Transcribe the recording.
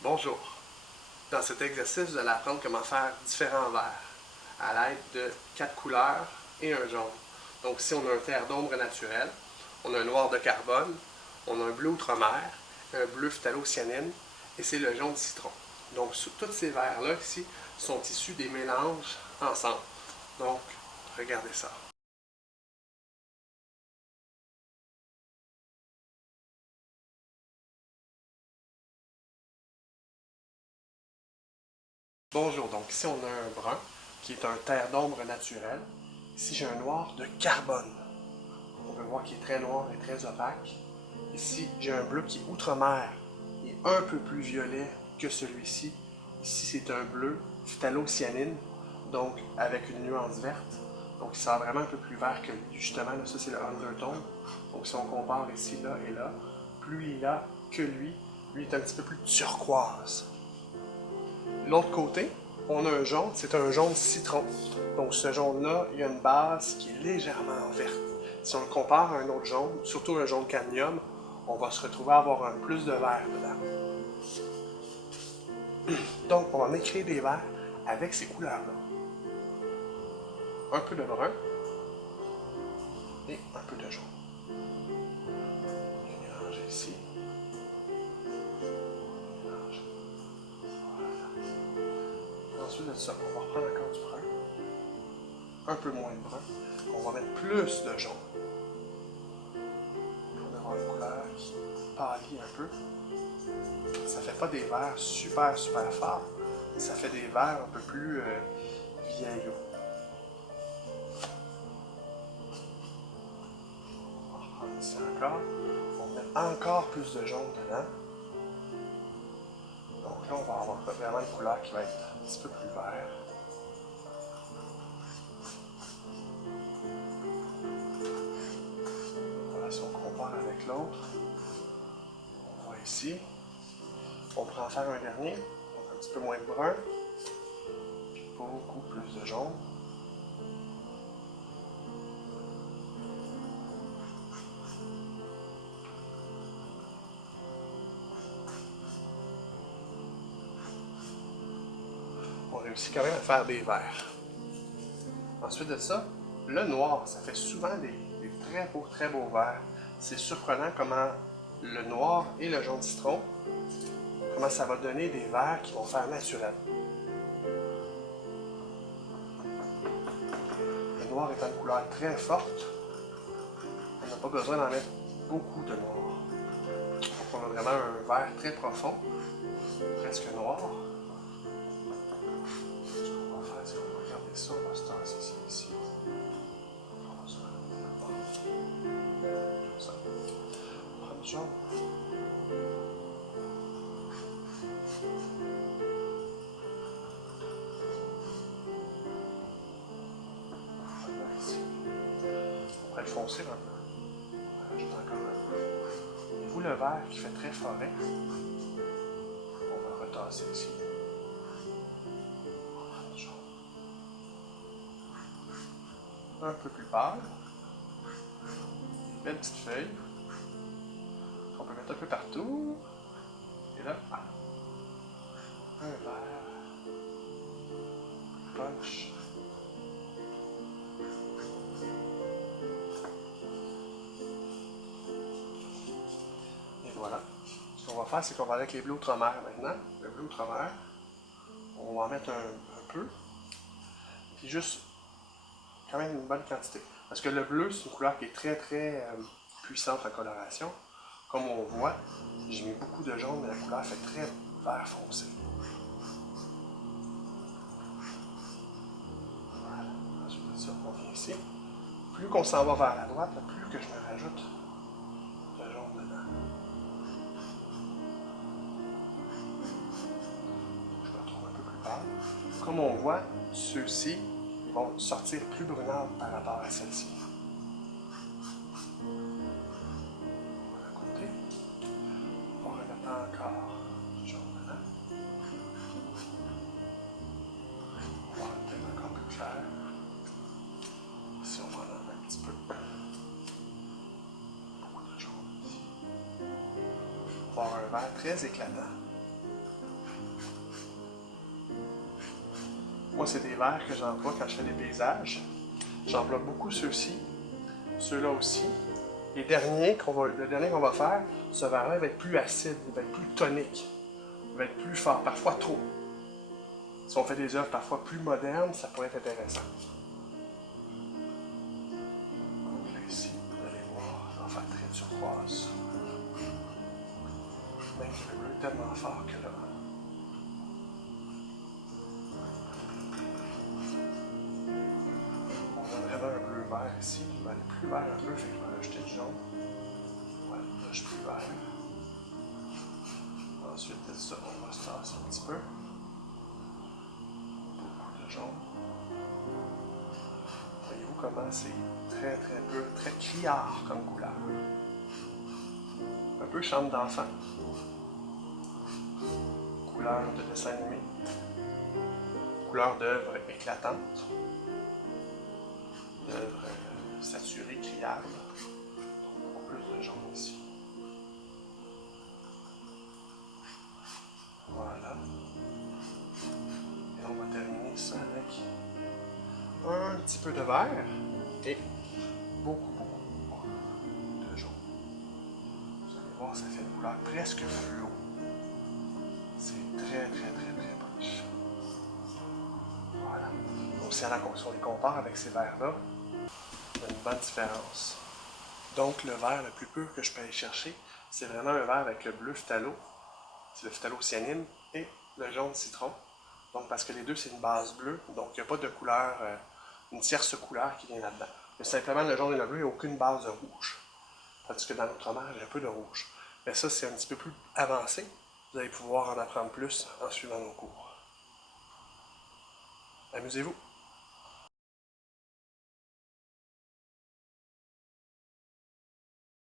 Bonjour. Dans cet exercice, vous allez apprendre comment faire différents verres à l'aide de 4 couleurs et un jaune. Donc ici, on a un terre d'ombre naturel, on a un noir de carbone, on a un bleu outremer, un bleu phtalocyanine et c'est le jaune citron. Donc tous ces verres-là ici sont issus des mélanges ensemble. Donc, regardez ça. Bonjour, donc ici on a un brun qui est un terre d'ombre naturel. Ici j'ai un noir de carbone. On peut voir qu'il est très noir et très opaque. Ici j'ai un bleu qui est outremer et un peu plus violet que celui-ci. Ici c'est un bleu phtalocyanine, donc avec une nuance verte. Donc il sort vraiment un peu plus vert que lui. Justement, là, ça c'est le undertone. Donc si on compare ici, là et là, plus lilas que lui est un petit peu plus turquoise. L'autre côté, on a un jaune, c'est un jaune citron. Donc ce jaune-là, il y a une base qui est légèrement verte. Si on le compare à un autre jaune, surtout un jaune cadmium, on va se retrouver à avoir un plus de vert dedans. Donc on va écrire des verts avec ces couleurs-là. Un peu de brun et un peu de jaune. Je vais mélanger ici. Mélange. Voilà. Ensuite de ça, on va reprendre encore du brun. Un peu moins de brun. On va mettre plus de jaune. Pour avoir une couleur qui pâlit un peu. Ça fait pas des verres super forts, ça fait des verres un peu plus vieillots. On va reprendre ici encore. On va mettre encore plus de jaune dedans. Donc là, on va avoir vraiment une couleur qui va être un petit peu plus vert. Voilà, si on compare avec l'autre, on voit ici. On pourrait en faire un dernier, donc un petit peu moins de brun, puis beaucoup plus de jaune. On réussit quand même à faire des verts. Ensuite de ça, le noir, ça fait souvent des très beaux verts. C'est surprenant comment le noir et le jaune citron, comment ça va donner des verts qui vont faire naturel. Le noir étant une couleur très forte, on n'a pas besoin d'en mettre beaucoup de noir. Donc on a vraiment un vert très profond, presque noir. Ce qu'on va faire, c'est qu'on va regarder ça, on va se tasser ça ici. On va se comme ça. On va prendre du jaune. Ici. On pourrait le foncer un peu. On rajoute encore un peu. Et vous, le vert qui fait très forêt, on va le retasser ici. On va prendre du jaune. Un peu plus pâle. Des belles petites feuilles. On peut mettre un peu partout. Et là, un vert. Punch. Et voilà. Ce qu'on va faire, c'est qu'on va avec les bleus outremer maintenant. Le bleu outremer, on va en mettre un peu. Puis juste, quand même une bonne quantité. Parce que le bleu, c'est une couleur qui est très puissante en coloration. Comme on voit, j'ai mis beaucoup de jaune, mais la couleur fait très vert foncé. Voilà. Ensuite de ça, on vient ici. Plus qu'on s'en va vers la droite, plus que je me rajoute de jaune dedans. Je me retrouve un peu plus pâle. Comme on voit, ceux-ci vont sortir plus brunâtres par rapport à celle-ci. On va remettre encore du jaune dedans. On va peut-être encore plus clair. Ici, on va en enlever un petit peu. Beaucoup de jaune ici. On va avoir un vert très éclatant. Moi, c'est des verres que j'emploie quand je fais des paysages. J'emploie beaucoup ceux-ci, ceux-là aussi. Le dernier qu'on va faire, ce verre-là va être plus acide, il va être plus tonique, il va être plus fort, parfois trop. Si on fait des œuvres parfois plus modernes, ça pourrait être intéressant. Donc là, ici, vous allez voir, ça va faire très turquoise. Même que le bleu est tellement fort que là. On a vraiment un bleu vert ici. Je vais aller plus vert un peu, fait que je vais rajouter du jaune. Ouais, là je suis plus vert. Ensuite de ça, on va se tasser un petit peu. Beaucoup de jaune. Voyez-vous comment c'est très très peu, très criard comme couleur. Un peu chambre d'enfant. Couleur de dessin animé. Couleur d'œuvre éclatante. D'œuvre saturée, criarde. Beaucoup plus de jaune ici. Voilà. Et on va terminer ça avec un petit peu de vert et beaucoup de jaune. Vous allez voir, ça fait une couleur presque fluo. C'est très proche. Voilà. Donc si on les compare avec ces verres-là, il y a une bonne différence. Donc le vert le plus pur que je peux aller chercher, c'est vraiment un vert avec le bleu phthalo, c'est le phtalocyanine, et le jaune citron. Donc parce que les deux c'est une base bleue, donc il n'y a pas de couleur, une tierce couleur qui vient là-dedans. Mais simplement le jaune et le bleu, il n'y a aucune base de rouge. Tandis que dans notre fromage, il y a un peu de rouge. Mais ça, c'est un petit peu plus avancé. Vous allez pouvoir en apprendre plus en suivant nos cours. Amusez-vous!